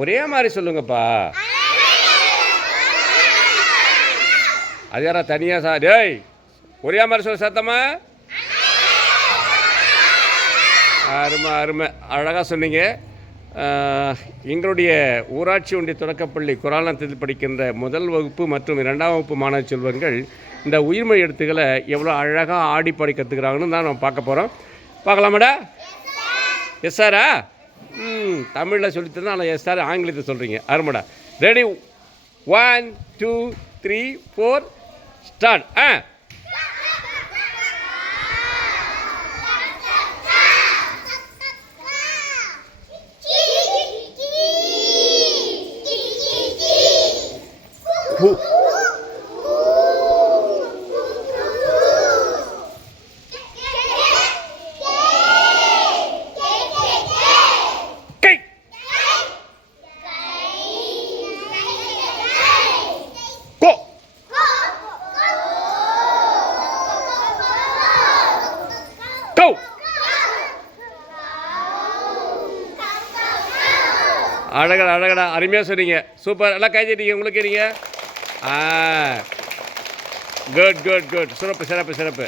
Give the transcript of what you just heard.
ஒரே மாதிரி சொல்லுங்கப்பா. அது யாரா தனியாக சா டேய் ஒரே மாதிரி சொல்ல சத்தமா. அருமை அருமை. அழகாக சொன்னீங்க. எங்களுடைய ஊராட்சி ஒன்றிய தொடக்கப்பள்ளி குரானத்தில் படிக்கின்ற முதல் வகுப்பு மற்றும் இரண்டாம் வகுப்பு மாணவ செல்வங்கள் இந்த உயிர்மொழி எழுத்துக்களை எவ்வளோ அழகாக ஆடி பாடி கற்றுக்கிறாங்கன்னு தான் நம்ம பார்க்க போகிறோம் பார்க்கலாமாடா? எஸ் சாரா தமிழில் சொல்லித்தந்தா ஆனால் எஸ் சார் ஆங்கிலத்தை சொல்கிறீங்க அருமடா. Ready one two three four start ஆ. ஹூ அழகடா அழகடா அருமையாக சொன்னீங்க. சூப்பர். நல்லா கை தட்டிங்க உங்களுக்கு நீங்கள் ஆ. குட் குட் குட் சிறப்பு சிறப்பு சிறப்பு.